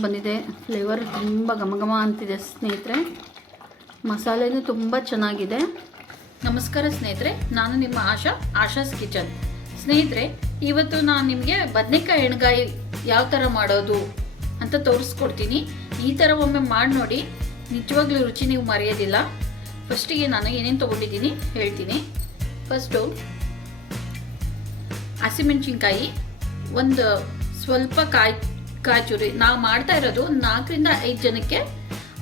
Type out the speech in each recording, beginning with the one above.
ಬಂದಿದೆ. ಫ್ಲೇವರ್ ತುಂಬ ಘಮ ಅಂತಿದೆ ಸ್ನೇಹಿತರೆ. ಮಸಾಲೆನೂ ತುಂಬ ಚೆನ್ನಾಗಿದೆ. ನಮಸ್ಕಾರ ಸ್ನೇಹಿತರೆ, ನಾನು ನಿಮ್ಮ ಆಶಾಸ್ ಕಿಚನ್. ಸ್ನೇಹಿತರೆ, ಇವತ್ತು ನಾನು ನಿಮಗೆ ಬದನೆಕಾಯಿ ಎಣ್ಗಾಯಿ ಯಾವ ಥರ ಮಾಡೋದು ಅಂತ ತೋರಿಸ್ಕೊಡ್ತೀನಿ. ಈ ಥರ ಒಮ್ಮೆ ಮಾಡಿ ನೋಡಿ, ನಿಜವಾಗ್ಲೂ ರುಚಿ ನೀವು ಮರೆಯೋದಿಲ್ಲ. ಫಸ್ಟಿಗೆ ನಾನು ಏನೇನು ತೊಗೊಂಡಿದ್ದೀನಿ ಹೇಳ್ತೀನಿ. ಫಸ್ಟು ಹಸಿಮೆಣಸಿನ್ಕಾಯಿ, ಒಂದು ಸ್ವಲ್ಪ ಕಾಯಿ ಚೂರಿ. ನಾವು ಮಾಡ್ತಾ ಇರೋದು 4 ರಿಂದ 5 ಜನಕ್ಕೆ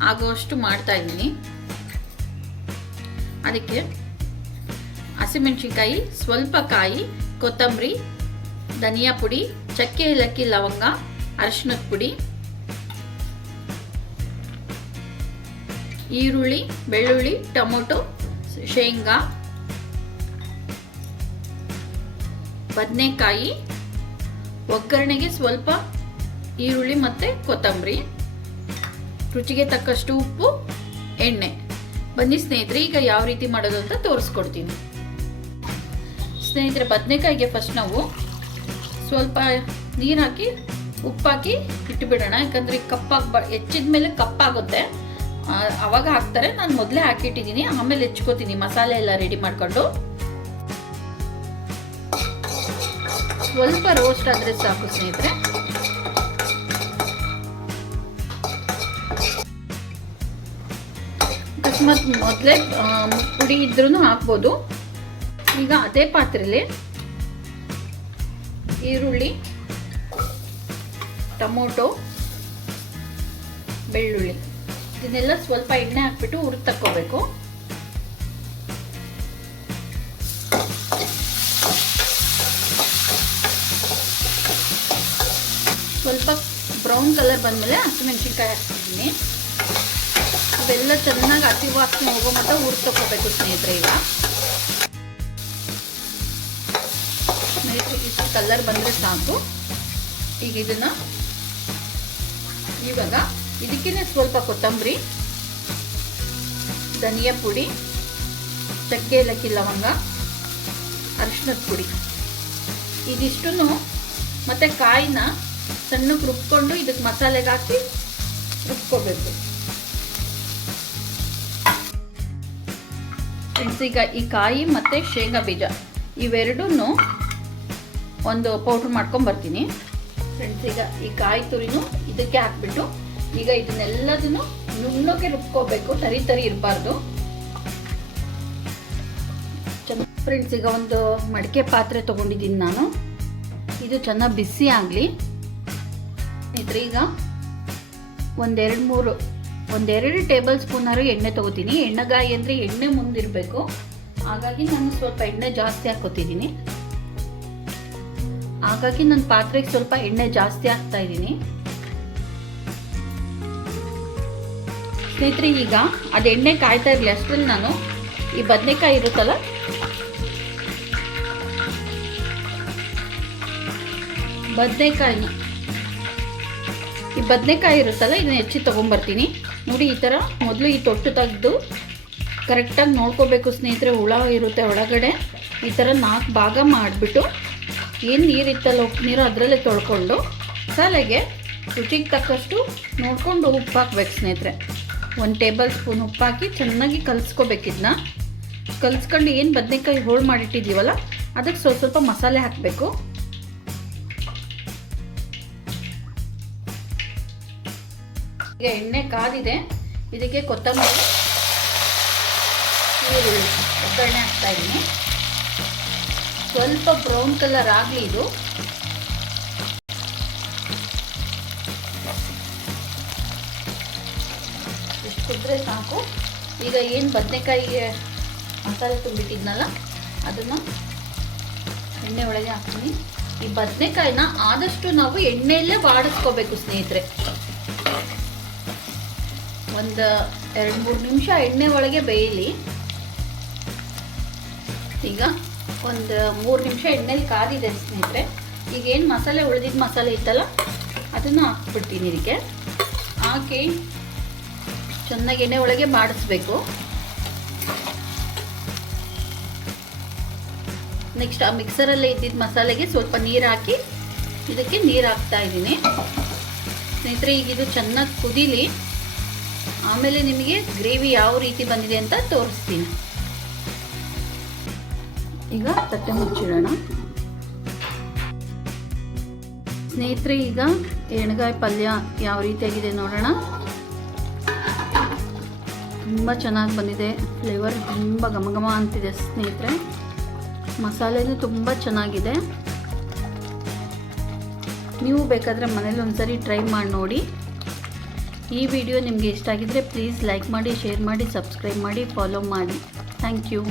ಆಗುವಷ್ಟು ಮಾಡ್ತಾ ಇದ್ದೀನಿ. ಅದಕ್ಕೆ ಹಸಿಮೆಣಸಿನ್ಕಾಯಿ, ಸ್ವಲ್ಪ ಕಾಯಿ, ಕೊತ್ತಂಬರಿ, ಧನಿಯಾ ಪುಡಿ, ಚಕ್ಕೆ, ಏಲಕ್ಕಿ, ಲವಂಗ, ಅರಿಶಿನದ ಪುಡಿ, ಈರುಳ್ಳಿ, ಬೆಳ್ಳುಳ್ಳಿ, ಟೊಮೊಟೊ, ಶೇಂಗಾ, ಬದನೆಕಾಯಿ, ಒಗ್ಗರಣೆಗೆ ಸ್ವಲ್ಪ ಈರುಳ್ಳಿ ಮತ್ತು ಕೊತ್ತಂಬರಿ, ರುಚಿಗೆ ತಕ್ಕಷ್ಟು ಉಪ್ಪು, ಎಣ್ಣೆ. ಬನ್ನಿ ಸ್ನೇಹಿತರೆ, ಈಗ ಯಾವ ರೀತಿ ಮಾಡೋದು ಅಂತ ತೋರಿಸ್ಕೊಡ್ತೀನಿ. ಸ್ನೇಹಿತರೆ, ಬದನೆಕಾಯಿಗೆ ಫಸ್ಟ್ ನಾವು ಸ್ವಲ್ಪ ನೀರು ಹಾಕಿ ಉಪ್ಪಾಕಿ ಇಟ್ಟುಬಿಡೋಣ. ಯಾಕಂದರೆ ಹೆಚ್ಚಿದ ಮೇಲೆ ಕಪ್ಪಾಗುತ್ತೆ, ಅವಾಗ ಹಾಕ್ತಾರೆ. ನಾನು ಮೊದಲೇ ಹಾಕಿಟ್ಟಿದ್ದೀನಿ, ಆಮೇಲೆ ಹೆಚ್ಕೋತೀನಿ ಮಸಾಲೆ ಎಲ್ಲ ರೆಡಿ ಮಾಡ್ಕೊಂಡು. ಸ್ವಲ್ಪ ರೋಸ್ಟ್ ಆದರೆ ಸಾಕು ಸ್ನೇಹಿತರೆ. ಅಕಸ್ಮಾತ್ ಮೊದಲೇ ಪುಡಿ ಇದ್ರೂ ಹಾಕ್ಬೋದು. ಈಗ ಅದೇ ಪಾತ್ರೆಯಲ್ಲಿ ಈರುಳ್ಳಿ, ಟೊಮೊಟೊ, ಬೆಳ್ಳುಳ್ಳಿ ಇದನ್ನೆಲ್ಲ ಸ್ವಲ್ಪ ಎಣ್ಣೆ ಹಾಕ್ಬಿಟ್ಟು ಹುರಿದು ತಕ್ಕೋಬೇಕು. ಸ್ವಲ್ಪ ಬ್ರೌನ್ ಕಲರ್ ಬಂದಮೇಲೆ ಹಸಿಮೆಣಸಿನ್ಕಾಯಿ ಹಾಕ್ತಿದ್ದೀನಿ. ಇವೆಲ್ಲ ಚೆನ್ನಾಗಿ ಹಸಿ ವಾಸನೆ ಹೋಗೋ ಮಟ್ಟ ಹುರಿದು ತಗೋಬೇಕು ಸ್ನೇಹಿತರೆ. ಇಷ್ಟು ಕಲರ್ ಬಂದರೆ ಸಾಕು. ಈಗ ಇವಾಗ ಇದಕ್ಕೇ ಸ್ವಲ್ಪ ಕೊತ್ತಂಬರಿ, ಧನಿಯಾ ಪುಡಿ, ಚಕ್ಕೆ, ಏಲಕ್ಕಿ, ಲವಂಗ, ಅರಿಶಿನದ ಪುಡಿ ಇದಿಷ್ಟನ್ನು ಮತ್ತೆ ಕಾಯಿನ ಸಣ್ಣಕ್ಕೆ ರುಬ್ಕೊಂಡು ಇದಕ್ಕೆ ಮಸಾಲೆಗೆ ಹಾಕಿ ರುಬ್ಕೋಬೇಕು. ಫ್ರೆಂಡ್ಸ್, ಈಗ ಈ ಕಾಯಿ ಮತ್ತು ಶೇಂಗಾ ಬೀಜ ಇವೆರಡನ್ನೂ ಒಂದು ಪೌಡ್ರ್ ಮಾಡ್ಕೊಂಬರ್ತೀನಿ. ಫ್ರೆಂಡ್ಸ್, ಈಗ ಈ ಕಾಯಿ ತುರಿನೂ ಇದಕ್ಕೆ ಹಾಕ್ಬಿಟ್ಟು ಈಗ ಇದನ್ನೆಲ್ಲದನ್ನು ನುಣ್ಣಗೆ ರುಬ್ಕೋಬೇಕು, ತರಿ ಇರಬಾರ್ದು. ಫ್ರೆಂಡ್ಸ್, ಈಗ ಒಂದು ಮಡಿಕೆ ಪಾತ್ರೆ ತೊಗೊಂಡಿದ್ದೀನಿ ನಾನು. ಇದು ಚೆನ್ನಾಗಿ ಬಿಸಿ ಆಗಲಿ. ಸ್ನೇಹಿತರೆ, ಈಗ ಒಂದೆರಡು ಟೇಬಲ್ ಸ್ಪೂನಾರು ಎಣ್ಣೆ ತೊಗೋತೀನಿ. ಎಣ್ಣೆಗಾಯಿ ಅಂದರೆ ಎಣ್ಣೆ ಮುಂದಿರಬೇಕು, ಹಾಗಾಗಿ ನಾನು ಸ್ವಲ್ಪ ಎಣ್ಣೆ ಜಾಸ್ತಿ ಹಾಕೋತಿದ್ದೀನಿ. ಹಾಗಾಗಿ ನನ್ನ ಪಾತ್ರೆಗೆ ಸ್ವಲ್ಪ ಎಣ್ಣೆ ಜಾಸ್ತಿ ಹಾಕ್ತಾ ಇದ್ದೀನಿ. ಸ್ನೇಹಿತರೆ, ಈಗ ಅದು ಎಣ್ಣೆ ಕಾಯ್ತಾ ಇರಲಿ ಅಷ್ಟರಲ್ಲಿ ನಾನು ಈ ಬದನೆಕಾಯಿ ಇರುತ್ತಲ್ಲ, ಇದನ್ನ ಹೆಚ್ಚಿ ತೊಗೊಂಬರ್ತೀನಿ. ನೋಡಿ, ಈ ಥರ ಮೊದಲು ಈ ತೊಟ್ಟು ತೆಗೆದು ಕರೆಕ್ಟಾಗಿ ನೋಡ್ಕೋಬೇಕು ಸ್ನೇಹಿತರೆ. ಹುಳ ಇರುತ್ತೆ ಒಳಗಡೆ. ಈ ಥರ 4 ಭಾಗ ಮಾಡಿಬಿಟ್ಟು ಏನು ನೀರಿತ್ತಲ್ಲ, ಉಪ್ಪು ನೀರು ಅದರಲ್ಲೇ ತೊಳ್ಕೊಂಡು ಮಸಾಲೆಗೆ ರುಚಿಗೆ ತಕ್ಕಷ್ಟು ನೋಡಿಕೊಂಡು ಉಪ್ಪು ಹಾಕ್ಬೇಕು ಸ್ನೇಹಿತರೆ. 1 ಟೇಬಲ್ ಸ್ಪೂನ್ ಉಪ್ಪು ಹಾಕಿ ಚೆನ್ನಾಗಿ ಕಲಿಸ್ಕೋಬೇಕು. ಇದನ್ನ ಕಲಿಸ್ಕೊಂಡು ಏನು ಬದನೆಕಾಯಿ ಹೋಳು ಮಾಡಿಟ್ಟಿದ್ದೀವಲ್ಲ ಅದಕ್ಕೆ ಸ್ವಲ್ಪ ಮಸಾಲೆ ಹಾಕಬೇಕು. ಈಗ ಎಣ್ಣೆ ಕಾದಿದೆ, ಇದಕ್ಕೆ ಕೊತ್ತಂಬರಿ, ಈರುಳ್ಳಿ ಒಗ್ಗರಣೆ ಹಾಕ್ತಾ ಇದ್ದೀನಿ. ಸ್ವಲ್ಪ ಬ್ರೌನ್ ಕಲರ್ ಆಗಲಿ. ಇದು ಇಷ್ಟು ಕುದ್ರೆ ಸಾಕು. ಈಗ ಏನು ಬದನೆಕಾಯಿಗೆ ಮಸಾಲೆ ತುಂಬಿಟ್ಟಿದ್ನಲ್ಲ ಅದನ್ನು ಎಣ್ಣೆ ಒಳಗೆ ಹಾಕ್ತೀನಿ. ಈ ಬದನೆಕಾಯಿನ ಆದಷ್ಟು ನಾವು ಎಣ್ಣೆಯಲ್ಲೇ ಬಾಡಿಸ್ಕೋಬೇಕು ಸ್ನೇಹಿತರೆ. ಒಂದು 2-3 ನಿಮಿಷ ಎಣ್ಣೆ ಒಳಗೆ ಬೇಯಲಿ. ಈಗ ಒಂದು 3 ನಿಮಿಷ ಎಣ್ಣೆಲಿ ಕಾದಿದೆ ಸ್ನೇಹಿತರೆ. ಈಗ ಏನು ಮಸಾಲೆ ಉಳಿದಿದ್ದ ಮಸಾಲೆ ಇತ್ತಲ್ಲ ಅದನ್ನು ಹಾಕ್ಬಿಡ್ತೀನಿ. ಇದಕ್ಕೆ ಹಾಕಿ ಚೆನ್ನಾಗಿ ಎಣ್ಣೆ ಒಳಗೆ ಬಾಡಿಸ್ಬೇಕು. ನೆಕ್ಸ್ಟ್ ಆ ಮಿಕ್ಸರಲ್ಲೇ ಇದ್ದಿದ್ದ ಮಸಾಲೆಗೆ ಸ್ವಲ್ಪ ನೀರು ಹಾಕಿ ಇದಕ್ಕೆ ನೀರು ಹಾಕ್ತಾ ಇದ್ದೀನಿ. ಸ್ನೇಹಿತರೆ, ಈಗ ಇದು ಚೆನ್ನಾಗಿ ಕುದೀಲಿ, ಆಮೇಲೆ ನಿಮಗೆ ಗ್ರೇವಿ ಯಾವ ರೀತಿ ಬಂದಿದೆ ಅಂತ ತೋರಿಸ್ತೀನಿ. ಈಗ ತಟ್ಟೆ ಮುಚ್ಚಿಡೋಣ ಸ್ನೇಹಿತರೆ. ಈಗ ಎಣ್ಗಾಯಿ ಪಲ್ಯ ಯಾವ ರೀತಿಯಾಗಿದೆ ನೋಡೋಣ. ತುಂಬ ಚೆನ್ನಾಗಿ ಬಂದಿದೆ, ಫ್ಲೇವರ್ ತುಂಬ ಘಮ ಅಂತಿದೆ ಸ್ನೇಹಿತರೆ. ಮಸಾಲೆನೂ ತುಂಬ ಚೆನ್ನಾಗಿದೆ. ನೀವು ಬೇಕಾದರೆ ಮನೇಲಿ ಒಂದ್ಸರಿ ಟ್ರೈ ಮಾಡಿ ನೋಡಿ. ಈ ವಿಡಿಯೋ ನಿಮಗೆ ಇಷ್ಟ ಆಗಿದ್ದರೆ ಪ್ಲೀಸ್ ಲೈಕ್ ಮಾಡಿ, ಶೇರ್ ಮಾಡಿ, ಸಬ್ಸ್ಕ್ರೈಬ್ ಮಾಡಿ, ಫಾಲೋ ಮಾಡಿ. Thank you.